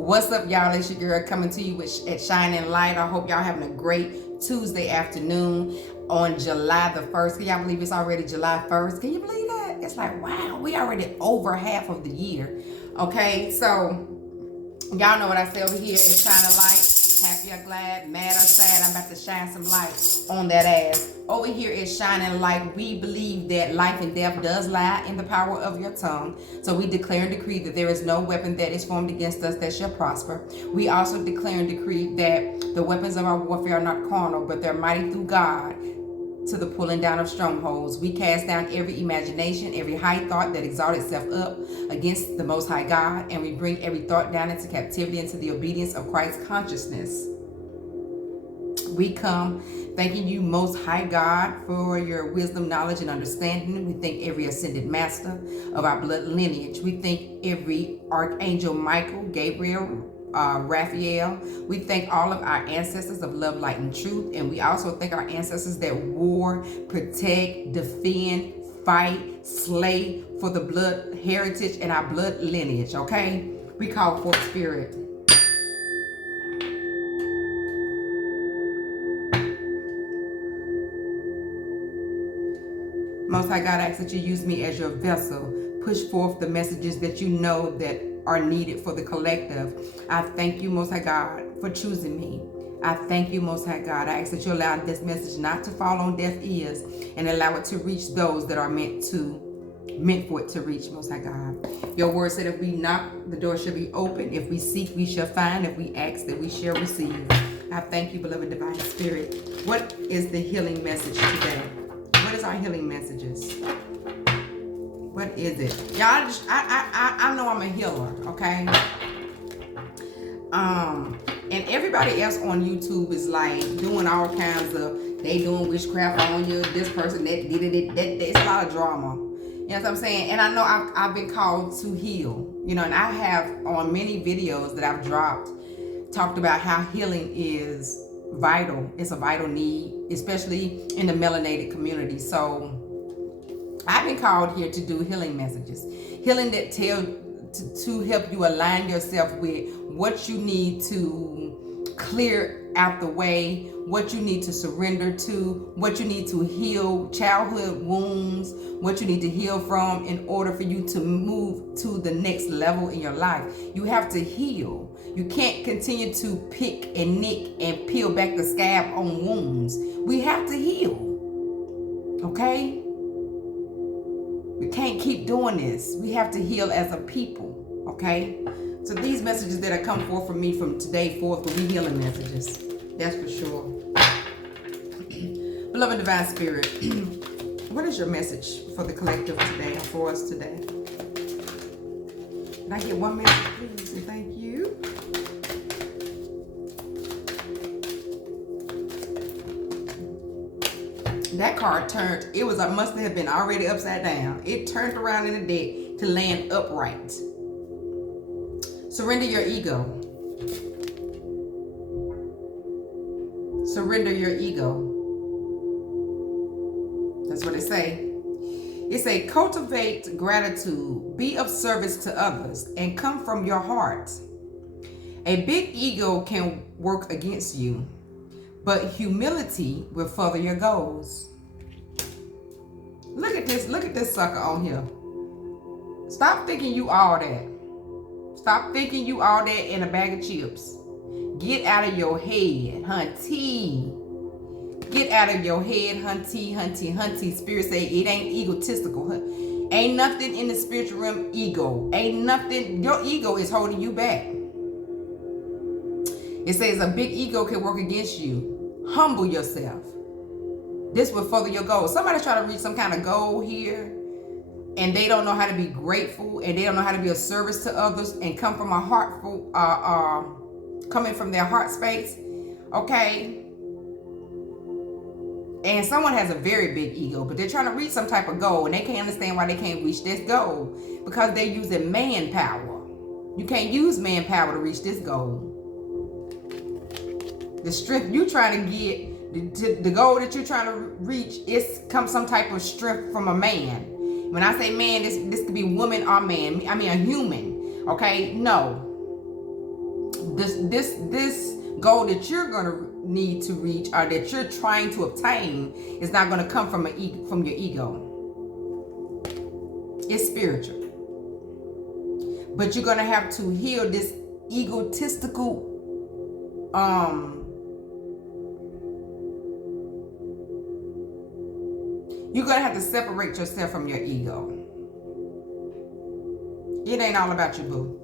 What's up, y'all? It's your girl coming to you at Shining Light. I hope y'all having a great Tuesday afternoon on July the 1st. Can y'all believe it's already July 1st? Can you believe that? It's like, wow, we already over half of the year. Okay, so y'all know what I say over here is Shining Light. Happy or glad, mad or sad, I'm about to shine some light on that ass. Over here is Shining Light. We believe that life and death does lie in the power of your tongue. So we declare and decree that there is no weapon that is formed against us that shall prosper. We also declare and decree that the weapons of our warfare are not carnal, but they're mighty through God to the pulling down of strongholds. We cast down every imagination, every high thought that exalts itself up against the Most High God, and we bring every thought down into captivity into the obedience of Christ's consciousness. We come thanking you, Most High God, for your wisdom, knowledge, and understanding. We thank every ascended master of our blood lineage. We thank every archangel Michael, Gabriel, Raphael. We thank all of our ancestors of love, light, and truth. And we also thank our ancestors that war, protect, defend, fight, slay for the blood heritage and our blood lineage. Okay? We call forth spirit. Most High God, I ask that you use me as your vessel. Push forth the messages that you know that are needed for the collective. I thank you, Most High God, for choosing me. I thank you, Most High God. I ask that you allow this message not to fall on deaf ears and allow it to reach those that are meant for it to reach, Most High God. Your word said if we knock, the door shall be open. If we seek, we shall find. If we ask, that we shall receive. I thank you, beloved divine spirit. What is the healing message today? What is our healing messages? What is it? Y'all, I know I'm a healer, okay? And everybody else on YouTube is like doing all kinds of, they doing witchcraft on you, this person that did it, it's a lot of drama. You know what I'm saying? And I know I've been called to heal, you know, and I have on many videos that I've dropped, talked about how healing is vital. It's a vital need, especially in the melanated community. So I've been called here to do healing messages, healing that to help you align yourself with what you need to clear out the way, what you need to surrender to, what you need to heal childhood wounds, what you need to heal from in order for you to move to the next level in your life. You have to heal. You can't continue to pick and nick and peel back the scab on wounds. We have to heal. Okay? We can't keep doing this. We have to heal as a people, okay? So these messages that are come forth from me from today forth will be healing messages. That's for sure. Beloved divine spirit, what is your message for the collective today, or for us today? Can I get one message, please? And thank you. That card turned, it must have been already upside down. It turned around in the deck to land upright. Surrender your ego. Surrender your ego. That's what it say. It say, cultivate gratitude, be of service to others, and come from your heart. A big ego can work against you, but humility will further your goals. Look at this sucker on here. Stop thinking you all that. Stop thinking you all that in a bag of chips. Get out of your head, hunty. Get out of your head, hunty. Spirit say it ain't egotistical. Ain't nothing in the spiritual realm ego. Ain't nothing. Your ego is holding you back. It says a big ego can work against you. Humble yourself. This will further your goals. Somebody's trying to reach some kind of goal here, and they don't know how to be grateful, and they don't know how to be of service to others, and come from a heartful, coming from their heart space. Okay. And someone has a very big ego, but they're trying to reach some type of goal, and they can't understand why they can't reach this goal, because they're using manpower. You can't use manpower to reach this goal. The strength you trying to get, the goal that you're trying to reach, is some type of strength from a man. When I say man, this could be woman or man. I mean a human. Okay? No. this goal that you're going to need to reach, or that you're trying to obtain, is not going to come from your ego. It's spiritual. But you're going to have to heal this egotistical you're going to have to separate yourself from your ego. It ain't all about you, boo.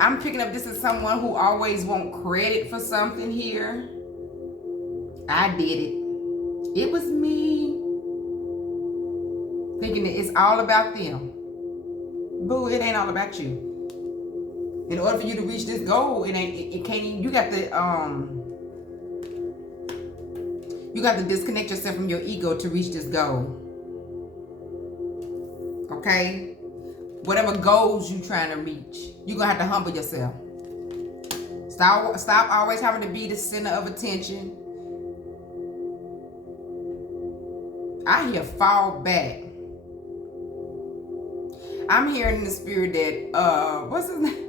I'm picking up this as someone who always want credit for something here. I did it. It was me. Thinking that it's all about them. Boo, it ain't all about you. In order for you to reach this goal, it can't even, you got to disconnect yourself from your ego to reach this goal. Okay? Whatever goals you trying to reach, you're going to have to humble yourself. Stop always having to be the center of attention. I hear fall back. I'm hearing in the spirit that, what's his name?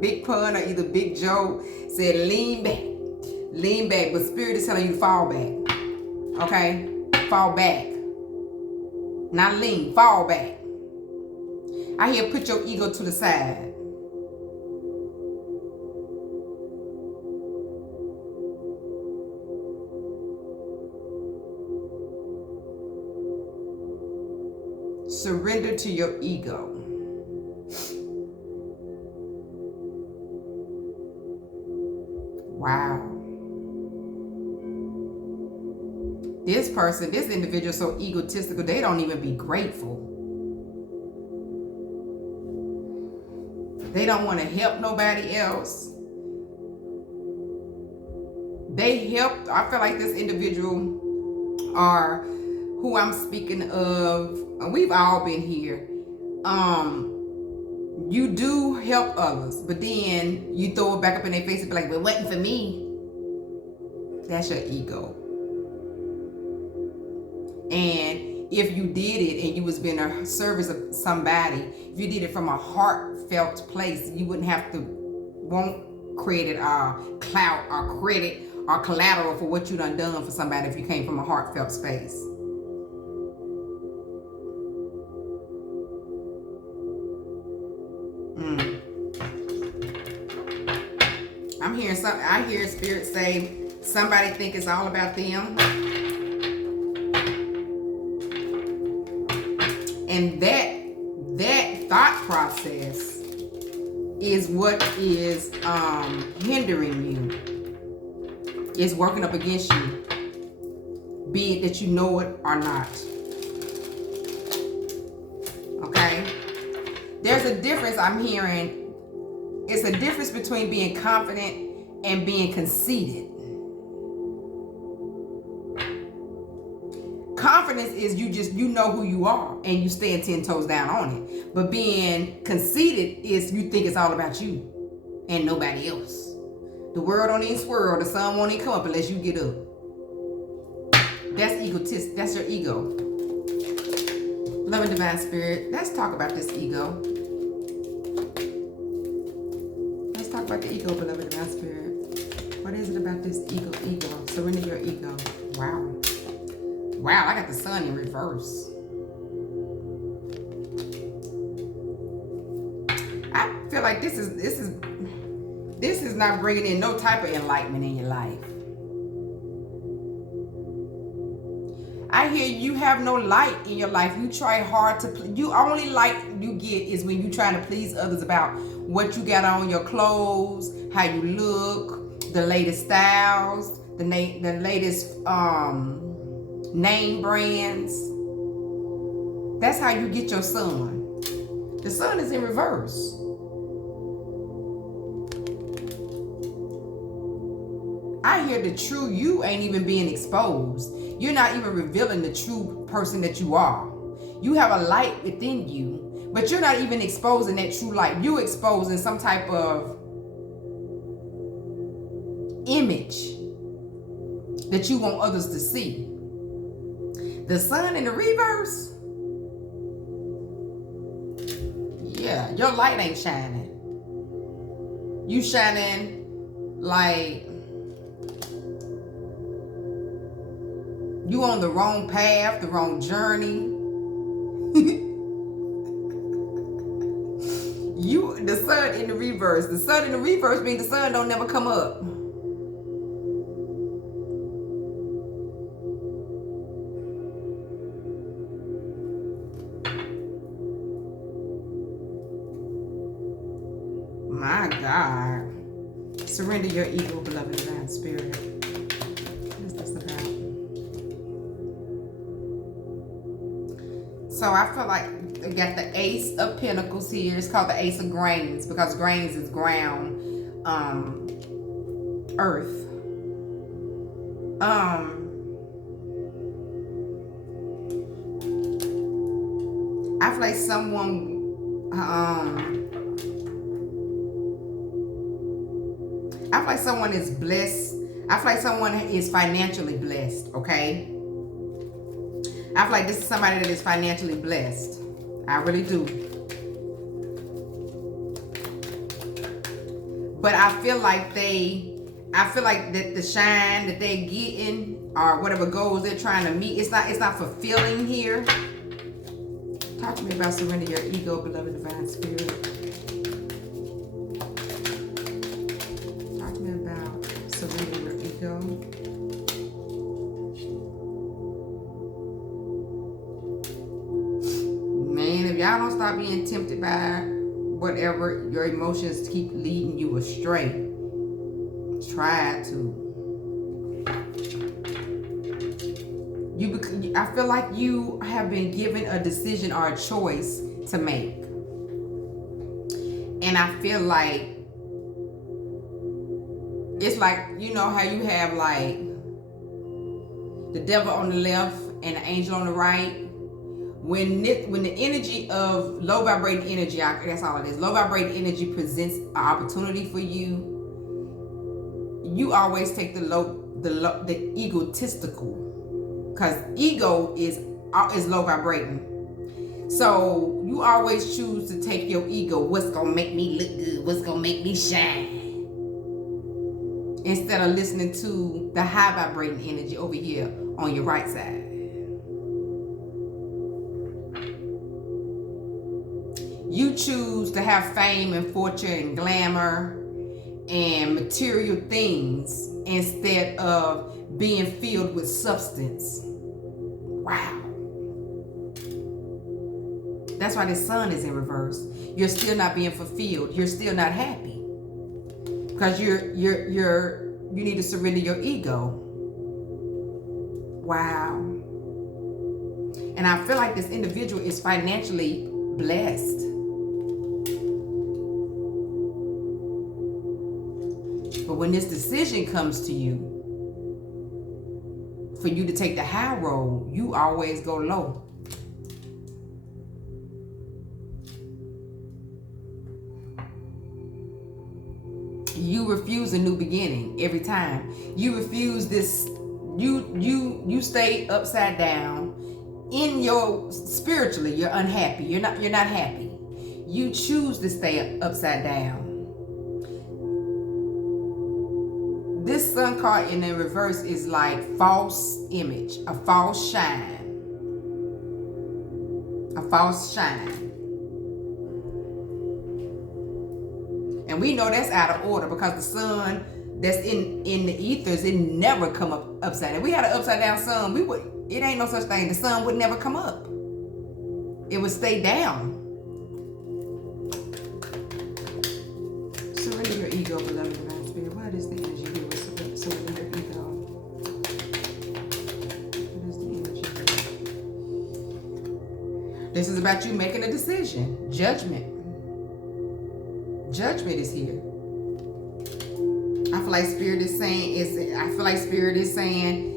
Big Pun or either Big Joe said lean back. Lean back, but spirit is telling you to fall back. Okay? Fall back. Not lean, fall back. I hear put your ego to the side. Surrender to your ego. Wow. This person, this individual is so egotistical, they don't even be grateful. They don't want to help nobody else. They help, I feel like this individual are who I'm speaking of, and we've all been here. You do help others, but then you throw it back up in their face and be like, well, it wasn't for me. That's your ego. And if you did it and you was being a service of somebody, if you did it from a heartfelt place, you wouldn't have to want credit or clout or credit or collateral for what you done for somebody if you came from a heartfelt space. I'm hearing something. I hear spirit say somebody think it's all about them. And that thought process is what is hindering you. It's working up against you. Be it that you know it or not. Okay? There's a difference I'm hearing. It's a difference between being confident and being conceited. Confidence is you know who you are and you stand 10 toes down on it. But being conceited is you think it's all about you and nobody else. The world don't even swirl, the sun won't even come up unless you get up. That's egotist. That's your ego. Love and divine spirit. Let's talk about this ego. Let's talk about the ego, beloved divine spirit. What is it about this ego? Surrender your ego. Wow. Wow, I got the sun in reverse. I feel like this is not bringing in no type of enlightenment in your life. I hear you have no light in your life. You try hard to, you only light you get is when you trying to please others about what you got on your clothes, how you look, the latest styles, the latest name brands. That's how you get your sun. The sun is in reverse. I hear the true you ain't even being exposed. You're not even revealing the true person that you are. You have a light within you, but you're not even exposing that true light. You're exposing some type of image that you want others to see. The sun in the reverse. Yeah, your light ain't shining. You shining like you on the wrong path, the wrong journey. The sun in the reverse. The sun in the reverse means the sun don't never come up. My God. Surrender your ego, beloved divine spirit. What is this about? So I feel like I got the Ace of Pentacles here. It's called the Ace of Grains because grains is ground, earth. I feel like someone, I feel like someone is blessed. I feel like someone is financially blessed, okay? I feel like this is somebody that is financially blessed. I really do. But I feel like that the shine that they're getting or whatever goals they're trying to meet, it's not fulfilling here. Talk to me about surrender your ego, beloved divine spirit. Talk to me about surrender your ego. Man, if y'all don't stop being tempted by whatever, your emotions keep leading you astray. Try to. I feel like you have been given a decision or a choice to make. And I feel like it's like, you know how you have like the devil on the left and the angel on the right. When the energy of low vibrating energy, that's all it is. Low vibrating energy presents an opportunity for you. You always take the egotistical. Because ego is low vibrating. So you always choose to take your ego, what's going to make me look good, what's going to make me shine, instead of listening to the high vibrating energy over here on your right side. You choose to have fame and fortune and glamour and material things instead of being filled with substance. Wow. That's why the sun is in reverse. You're still not being fulfilled. You're still not happy. Because you need to surrender your ego. Wow. And I feel like this individual is financially blessed. But when this decision comes to you, for you to take the high road, you always go low. You refuse a new beginning every time. You refuse this. You stay upside down. In your spiritually, you're unhappy. You're not happy. You choose to stay upside down. This sun card in the reverse is like false image, a false shine. A false shine. And we know that's out of order because the sun that's in the ethers, it never come up upside down. If we had an upside down sun, it ain't no such thing. The sun would never come up. It would stay down. Surrender your ego, beloved divine spirit. What is the energy here? Surrender your ego. What is the energy? This is about you making a decision. Judgment. Judgment is here. I feel like Spirit is saying,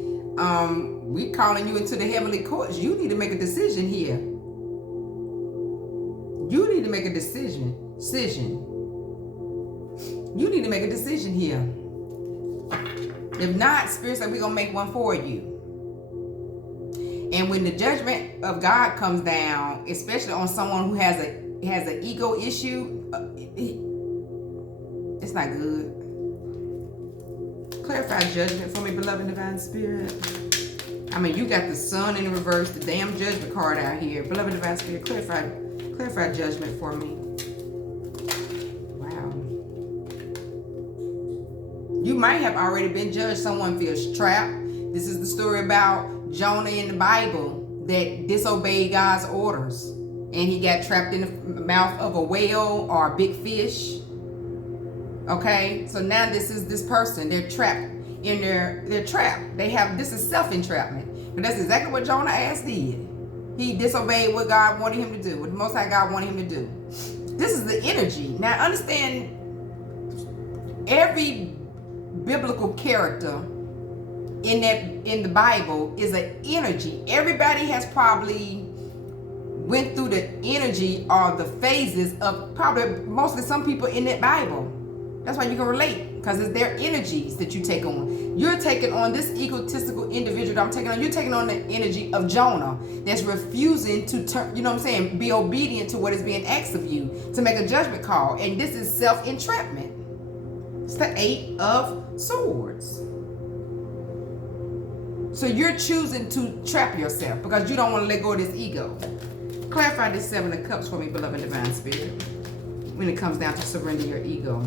we calling you into the heavenly courts. You need to make a decision here. You need to make a decision. You need to make a decision here. If not, Spirit said we're going to make one for you. And when the judgment of God comes down, especially on someone who has an ego issue, it's not good. Clarify judgment for me, beloved divine spirit. I mean, you got the sun in the reverse, the damn judgment card out here. Beloved divine spirit, clarify judgment for me. Wow. You might have already been judged. Someone feels trapped. This is the story about Jonah in the Bible that disobeyed God's orders. And he got trapped in the mouth of a whale or a big fish. Okay, so now this is this person. They're trapped in they're trapped. This is self-entrapment. But that's exactly what Jonah ass did. He disobeyed what God wanted him to do, what the Most High God wanted him to do. This is the energy. Now understand, every biblical character in the Bible is an energy. Everybody has probably went through the energy or the phases of probably mostly some people in that Bible. That's why you can relate, because it's their energies that you take on. You're taking on this egotistical individual that I'm taking on. You're taking on the energy of Jonah that's refusing to turn, you know what I'm saying, be obedient to what is being asked of you, to make a judgment call. And this is self-entrapment. It's the 8 of Swords. So you're choosing to trap yourself because you don't want to let go of this ego. Clarify this 7 of Cups for me, beloved divine spirit, when it comes down to surrender your ego.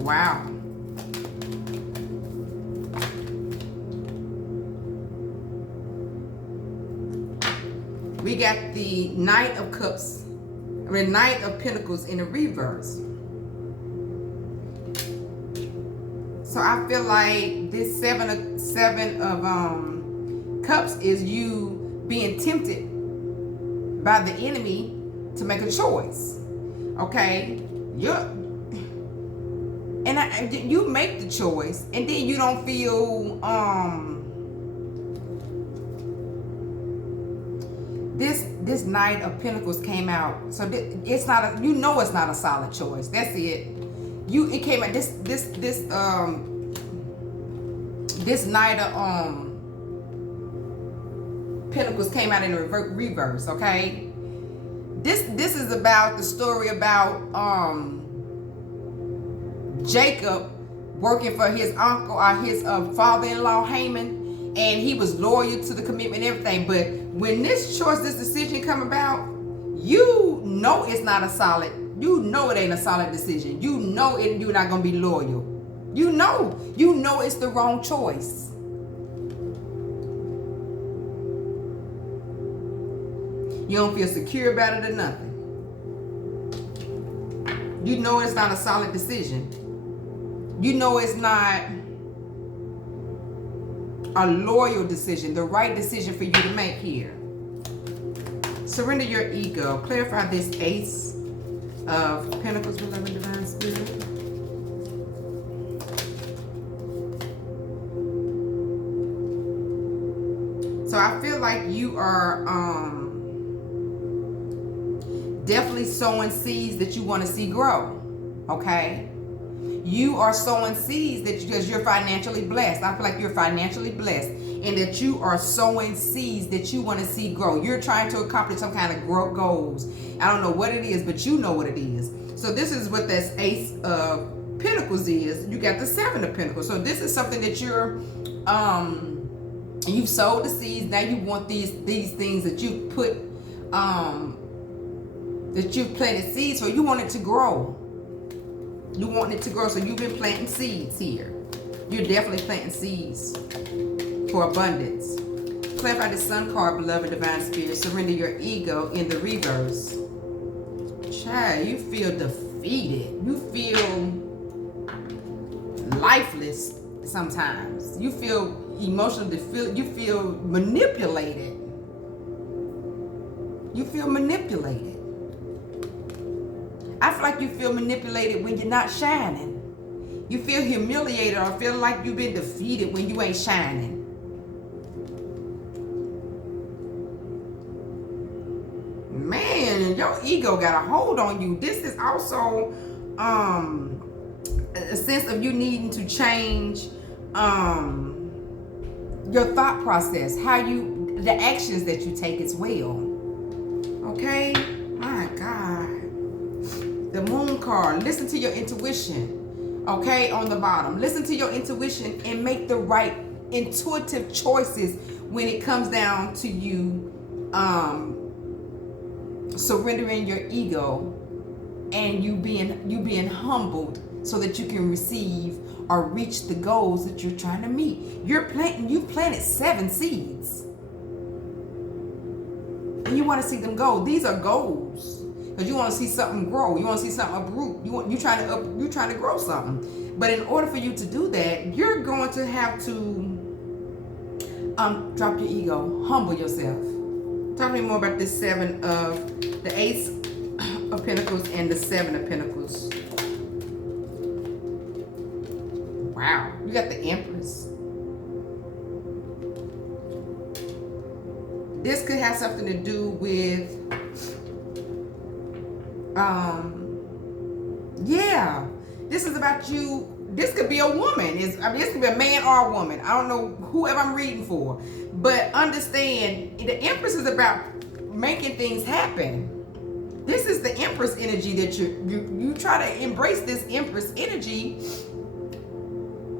Wow. We got the Knight of Cups, or Knight of Pentacles in the reverse. So I feel like this 7 of Cups is you being tempted by the enemy to make a choice. Okay, you make the choice, and then you don't feel this Knight of Pentacles came out. So it's not it's not a solid choice. That's it. It came out this Knight of Pentacles came out in the reverse. Okay, this is about the story about Jacob working for his uncle or his father-in-law Haman, and he was loyal to the commitment and everything. But when this decision come about, you know it's not a solid. You know it ain't a solid decision. You know it. You're not gonna be loyal. You know it's the wrong choice. You don't feel secure about it or nothing. You know it's not a solid decision. You know it's not a loyal decision, the right decision for you to make here. Surrender your ego. Clarify this Ace of Pentacles, beloved divine spirit. So I feel like you are definitely sowing seeds that you want to see grow. Okay, you are sowing seeds because you're financially blessed. I feel like you're financially blessed, and that you are sowing seeds that you want to see grow. You're trying to accomplish some kind of growth goals. I don't know what it is, but you know what it is. So this is what this Ace of Pentacles is. You got the 7 of Pentacles. So this is something that you've sowed the seeds. Now you want these things that you put that you've planted seeds for. You want it to grow. You want it to grow. So you've been planting seeds here. You're definitely planting seeds for abundance. Clarify the Sun card, beloved divine spirit. Surrender your ego in the reverse. Child, you feel defeated. You feel lifeless sometimes. You feel emotionally defeated. You feel manipulated. You feel manipulated. I feel like you feel manipulated when you're not shining. You feel humiliated or feel like you've been defeated when you ain't shining. Man, your ego got a hold on you. This is also a sense of you needing to change your thought process, the actions that you take as well. Okay? My God. The moon card. Listen to your intuition. Okay? On the bottom. Listen to your intuition and make the right intuitive choices when it comes down to you surrendering your ego and you being humbled so that you can receive or reach the goals that you're trying to meet. You've planted 7 seeds. And you want to see them go. These are goals. Because you want to see something grow. You want to see something uproot. You're trying to grow something. But in order for you to do that, you're going to have to drop your ego, humble yourself. Talk to me more about this the Ace of Pentacles and the 7 of Pentacles. Wow, you got the Empress. This could have something to do with, yeah, this is about you. This could be a woman. This could be a man or a woman. I don't know whoever I'm reading for. But understand, the Empress is about making things happen. This is the Empress energy that you try to embrace this Empress energy.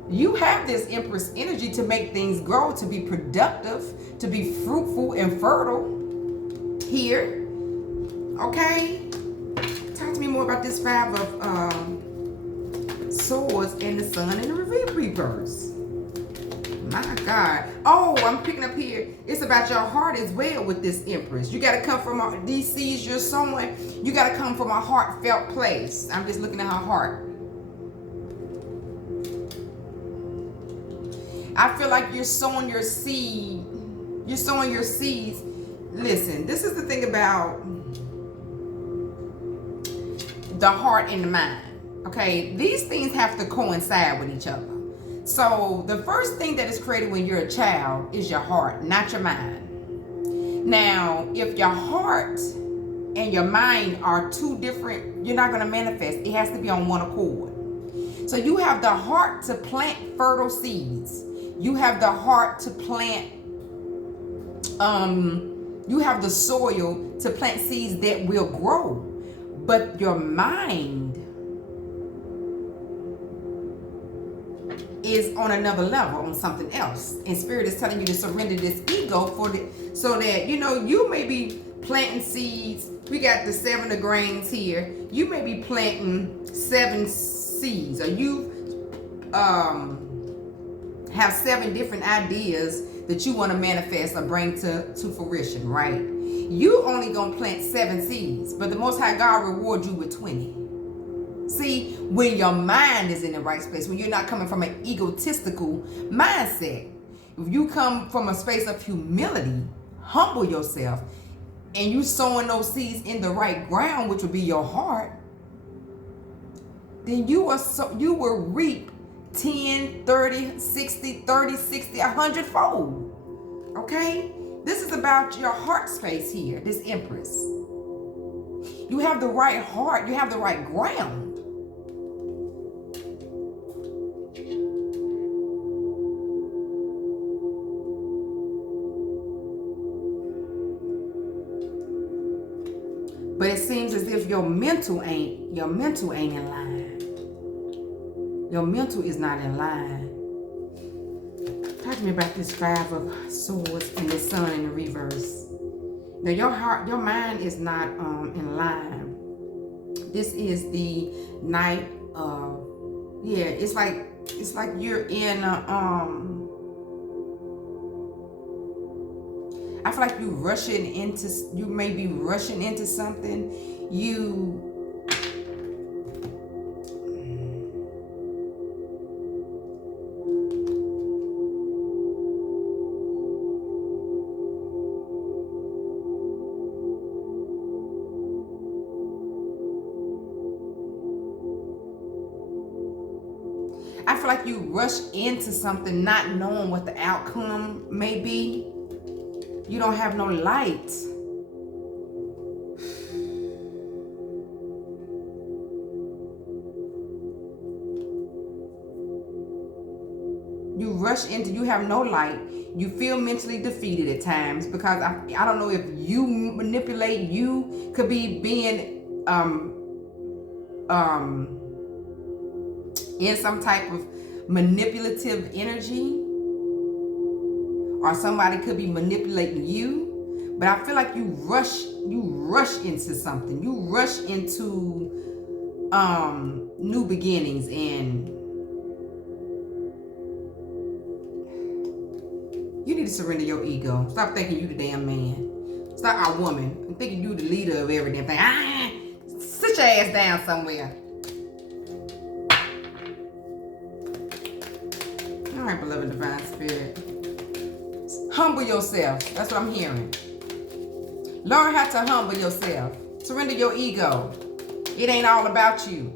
You have this Empress energy to make things grow, to be productive, to be fruitful and fertile here. Okay? Talk to me more about this 5 of Swords and the Sun and the reverse. My God. Oh, I'm picking up here. It's about your heart as well with this Empress. You got to come from these seeds you're sowing. You got to come from a heartfelt place. I'm just looking at her heart. I feel like you're sowing your seed. You're sowing your seeds. Listen, this is the thing about the heart and the mind. Okay, these things have to coincide with each other. So the first thing that is created when you're a child is your heart, not your mind. Now, if your heart and your mind are two different, you're not going to manifest. It has to be on one accord. So you have the heart to plant fertile seeds. You have the heart to plant, you have the soil to plant seeds that will grow. But your mind is on another level, on something else. And Spirit is telling you to surrender this ego so that, you may be planting seeds. We got the 7 of grains here. You may be planting 7 seeds, or you have 7 different ideas that you want to manifest or bring to fruition, right? You only gonna plant 7 seeds, but the Most High God reward you with 20. See, when your mind is in the right space, when you're not coming from an egotistical mindset, if you come from a space of humility, humble yourself, and you sowing those seeds in the right ground, which would be your heart, then you will reap 10, 30, 60, 100 fold. Okay? This is about your heart space here, this Empress. You have the right heart, you have the right ground. But it seems as if your mental ain't in line. Your mental is not in line. Talk to me about this 5 of Swords and the Sun in the reverse. Now your mind is not in line. This is the Knight of, it's like you're in I feel like you may be rushing into something. I feel like you rush into something not knowing what the outcome may be. You don't have no light. You rush into, you have no light. You feel mentally defeated at times because I don't know if you manipulate. You could be being in some type of manipulative energy, or somebody could be manipulating you. But I feel like you rush into something. You rush into new beginnings, and you need to surrender your ego. Stop thinking you the damn man. Stop our woman and thinking you the leader of every damn thing. Sit your ass down somewhere. All right, beloved divine spirit. Humble yourself. That's what I'm hearing. Learn how to humble yourself. Surrender your ego. It ain't all about you.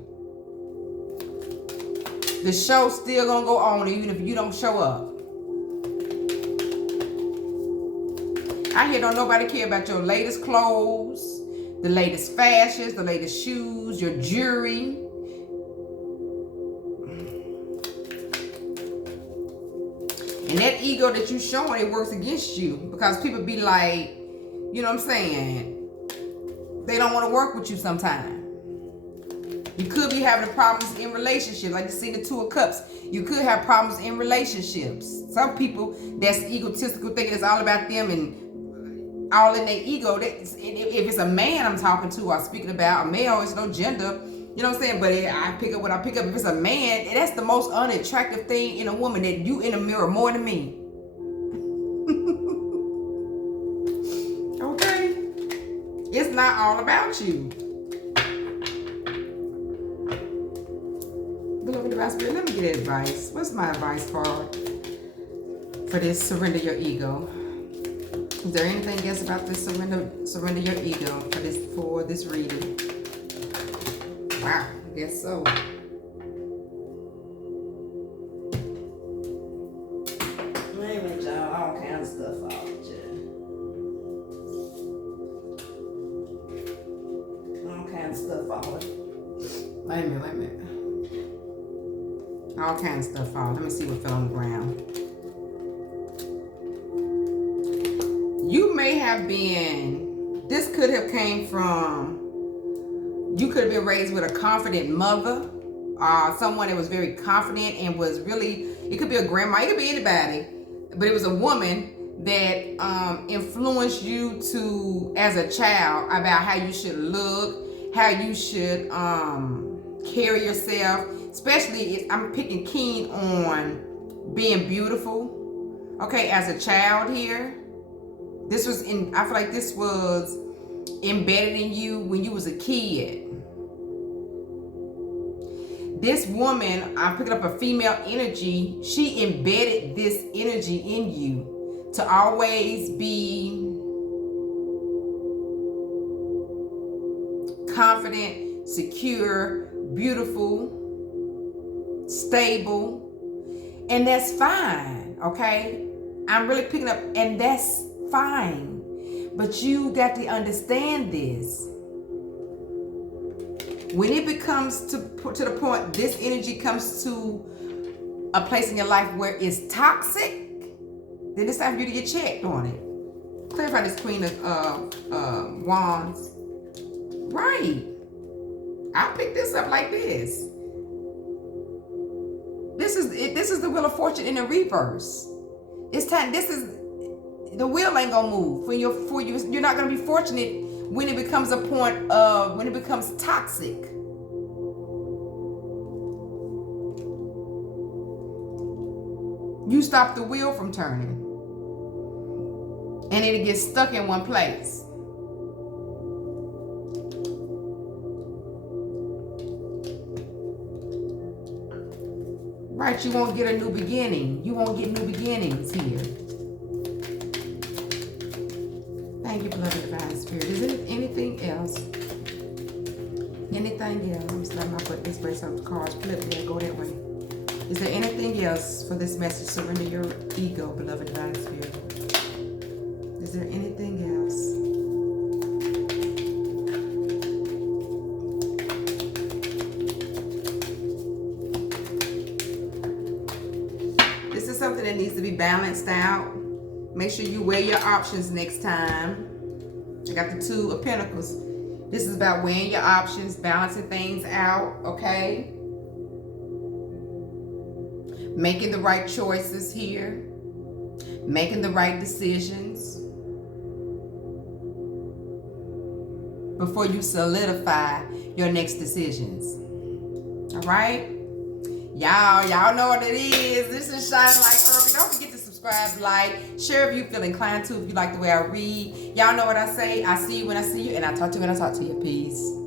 The show's still gonna go on even if you don't show up. I hear don't nobody care about your latest clothes, the latest fashions, the latest shoes, your jewelry. And that ego that you showing, it works against you because people be like, you know what I'm saying? They don't want to work with you sometimes. You could be having problems in relationships, like you see the Two of Cups. You could have problems in relationships. Some people that's egotistical, thinking it's all about them and all in their ego. If it's a man I'm talking to or speaking about, a male, it's no gender. You know what I'm saying? But I pick up what I pick up. If it's a man, that's the most unattractive thing in a woman, that you in the mirror more than me. Okay? It's not all about you. Beloved divine spirit, let me get advice. What's my advice for this surrender your ego? Is there anything else about this surrender your ego for this reading? Wow, I guess so. Wait a minute, y'all. All kinds of stuff off, all kinds of stuff off. Wait a minute. All kinds of stuff off. Let me see what fell on the ground. You may have been, this could have came from, you could have been raised with a confident mother, someone that was very confident and was really, it could be a grandma, it could be anybody, but it was a woman that influenced you to, as a child, about how you should look, how you should carry yourself. Especially, I'm picking keen on being beautiful. Okay, as a child here. This was I feel like this was embedded in you when you was a kid. This woman, I'm picking up a female energy. She embedded this energy in you to always be confident, secure, beautiful, stable, and that's fine. Okay, I'm really picking up, and that's fine, but you got to understand this. When it becomes to the point, this energy comes to a place in your life where it's toxic, then it's time for you to get checked on it. Clarify this Queen of Wands. Right. I picked this up like this. This is the Wheel of Fortune in the reverse. It's time. The wheel ain't gonna move for you. You're not gonna be fortunate when it becomes a point of, when it becomes toxic. You stop the wheel from turning, and it gets stuck in one place. Right, you won't get a new beginning. You won't get new beginnings here. Thank you, beloved divine spirit. Is there anything else? Anything else? Let me slap my foot this way so the cards flip. Yeah, go that way. Is there anything else for this message? Surrender your ego, beloved divine spirit. Is there anything else? This is something that needs to be balanced out. Make sure you weigh your options next time. I got the Two of Pentacles. This is about weighing your options, balancing things out, okay? Making the right choices here. Making the right decisions before you solidify your next decisions. All right? Y'all know what it is. This is Shining Light Oracle. Don't forget to subscribe, like, share if you feel inclined to, if you like the way I read. Y'all know what I say. I see you when I see you, and I talk to you when I talk to you. Peace.